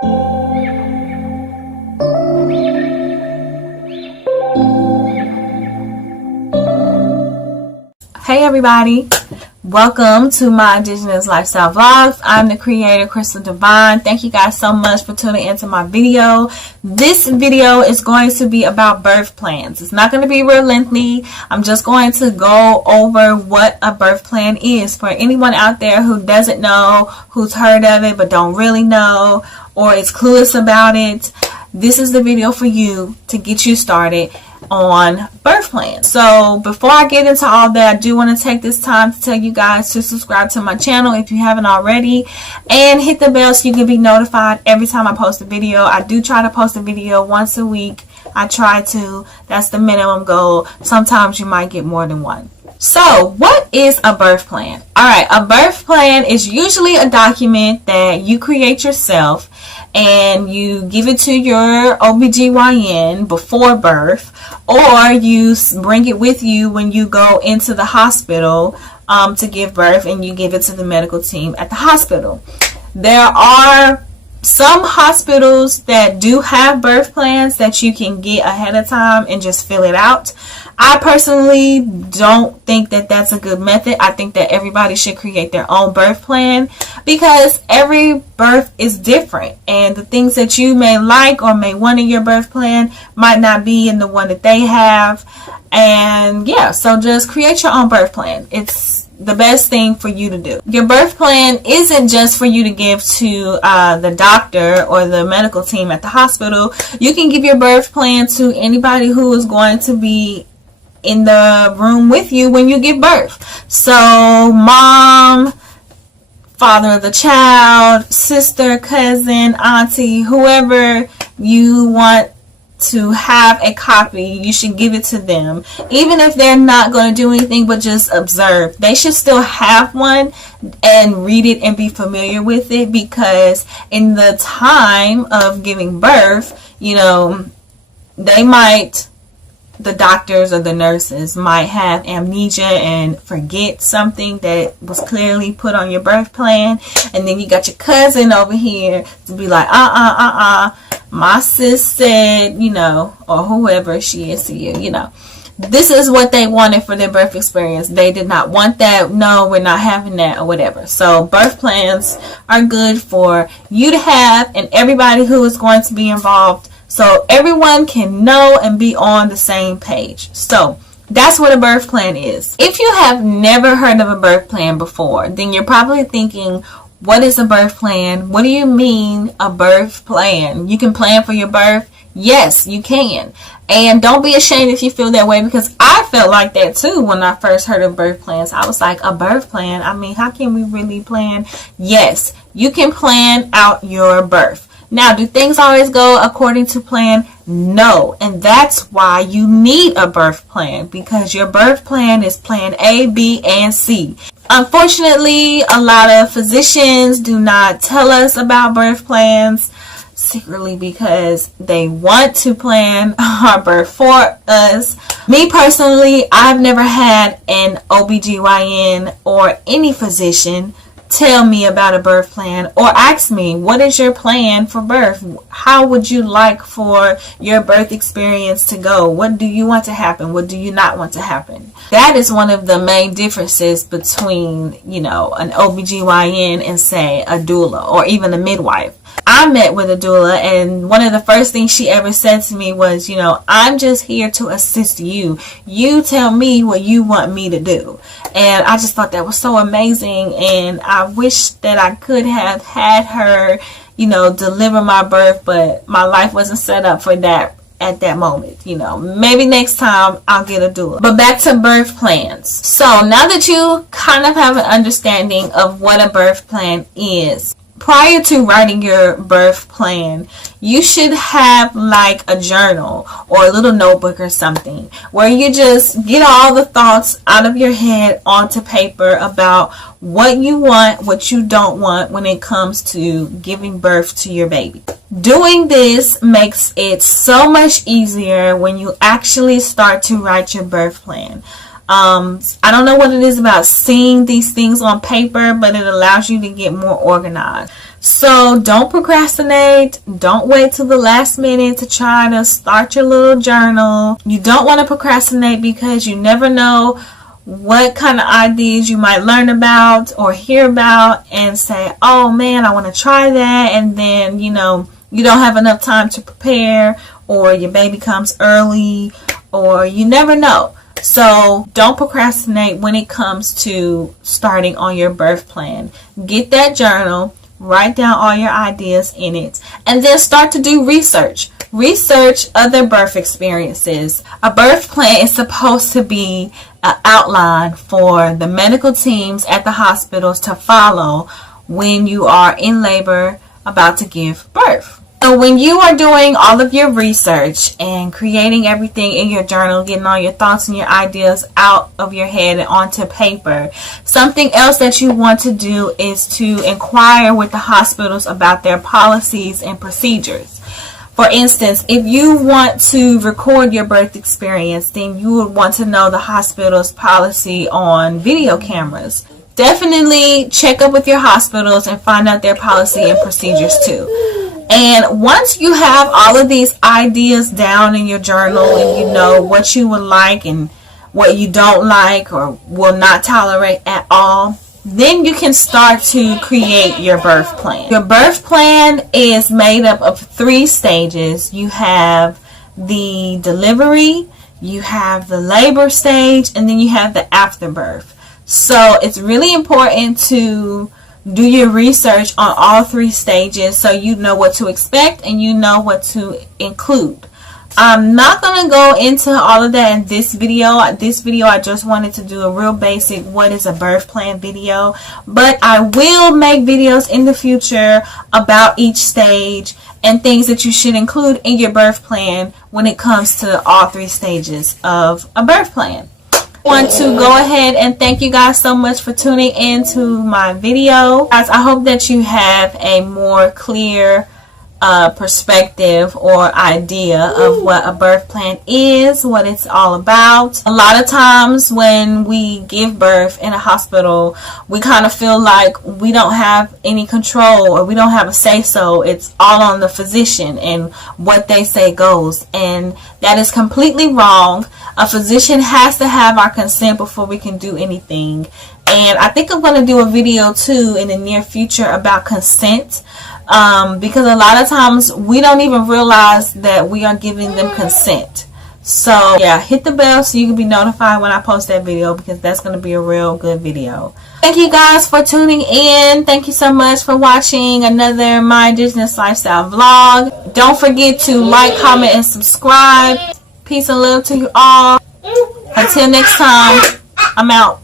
Hey everybody, welcome to my Indigenous Lifestyle Vlogs. I'm the creator, Crystal Divine. Thank you guys so much for tuning into my video. This video is going to be about birth plans. It's not going to be real lengthy. I'm just going to go over what a birth plan is for anyone out there who doesn't know, who's heard of it but don't really know, or is clueless about it. This is the video for you to get you started on birth plans. So before I get into all that, I do want to take this time to tell you guys to subscribe to my channel if you haven't already, and hit the bell so you can be notified every time I post a video. I do try to post a video once a week. I try to. That's the minimum goal. Sometimes you might get more than one. So what is a birth plan? Alright, a birth plan is usually a document that you create yourself and you give it to your OBGYN before birth, or you bring it with you when you go into the hospital to give birth, and you give it to the medical team at the hospital. There are some hospitals that do have birth plans that you can get ahead of time and just fill it out. I personally don't think that that's a good method. I think that everybody should create their own birth plan, because every birth is different, and the things that you may like or may want in your birth plan might not be in the one that they have. And yeah, so just create your own birth plan. It's the best thing for you to do. Your birth plan isn't just for you to give to the doctor or the medical team at the hospital. You can give your birth plan to anybody who is going to be in the room with you when you give birth. So mom, father of the child, sister, cousin, auntie, whoever you want to have a copy, you should give it to them. Even if they're not going to do anything but just observe, they should still have one and read it and be familiar with it, because in the time of giving birth, you know, the doctors or the nurses might have amnesia and forget something that was clearly put on your birth plan. And then you got your cousin over here to be like, my sis said, you know, or whoever she is to you, you know, this is what they wanted for their birth experience. They did not want that. No, we're not having that, or whatever. So birth plans are good for you to have, and everybody who is going to be involved, so everyone can know and be on the same page. So that's what a birth plan is. If you have never heard of a birth plan before, then you're probably thinking, what is a birth plan? What do you mean a birth plan? You can plan for your birth? Yes, you can. And don't be ashamed if you feel that way, because I felt like that too when I first heard of birth plans. I was like, a birth plan? I mean, how can we really plan? Yes, you can plan out your birth. Now, do things always go according to plan? No. And that's why you need a birth plan, because your birth plan is plan A, B, and C. Unfortunately, a lot of physicians do not tell us about birth plans secretly because they want to plan our birth for us. Me personally, I've never had an OBGYN or any physician tell me about a birth plan or ask me, what is your plan for birth? How would you like for your birth experience to go? What do you want to happen? What do you not want to happen? That is one of the main differences between, you know, an OBGYN and, say, a doula or even a midwife. I met with a doula, and one of the first things she ever said to me was, you know, I'm just here to assist you. You tell me what you want me to do. And I just thought that was so amazing, and I wish that I could have had her, you know, deliver my birth, but my life wasn't set up for that at that moment. You know, maybe next time I'll get a doula. But back to birth plans. So now that you kind of have an understanding of what a birth plan is, prior to writing your birth plan, you should have like a journal or a little notebook or something where you just get all the thoughts out of your head onto paper about what you want, what you don't want when it comes to giving birth to your baby. Doing this makes it so much easier when you actually start to write your birth plan. I don't know what it is about seeing these things on paper, but it allows you to get more organized. So don't procrastinate. Don't wait till the last minute to try to start your little journal. You don't want to procrastinate because you never know what kind of ideas you might learn about or hear about and say, oh man, I want to try that. And then, you know, you don't have enough time to prepare, or your baby comes early, or you never know. So don't procrastinate when it comes to starting on your birth plan. Get that journal. Write down all your ideas in it, and then start to do research. Research other birth experiences. A birth plan is supposed to be an outline for the medical teams at the hospitals to follow when you are in labor about to give birth. So when you are doing all of your research and creating everything in your journal, getting all your thoughts and your ideas out of your head and onto paper, something else that you want to do is to inquire with the hospitals about their policies and procedures. For instance, if you want to record your birth experience, then you would want to know the hospital's policy on video cameras. Definitely check up with your hospitals and find out their policy and procedures too. And once you have all of these ideas down in your journal and you know what you would like and what you don't like or will not tolerate at all, then you can start to create your birth plan. Your birth plan is made up of 3 stages. You have the delivery, you have the labor stage, and then you have the afterbirth. So it's really important to do your research on all 3 stages so you know what to expect and you know what to include. I'm not going to go into all of that in this video. This video, I just wanted to do a real basic what is a birth plan video. But I will make videos in the future about each stage and things that you should include in your birth plan when it comes to all 3 stages of a birth plan. I want to go ahead and thank you guys so much for tuning in to my video. Guys, I hope that you have a more clear perspective or idea of what a birth plan is, what it's all about. A lot of times when we give birth in a hospital, we kind of feel like we don't have any control or we don't have a say-so. It's all on the physician and what they say goes, and that is completely wrong. A physician has to have our consent before we can do anything. And I think I'm going to do a video too in the near future about consent, because a lot of times we don't even realize that we are giving them consent. So yeah, hit the bell so you can be notified when I post that video, because that's going to be a real good video. Thank you guys for tuning in. Thank you so much for watching another My Indigenous Lifestyle vlog. Don't forget to like, comment, and subscribe. Peace and love to you all. Until next time, I'm out.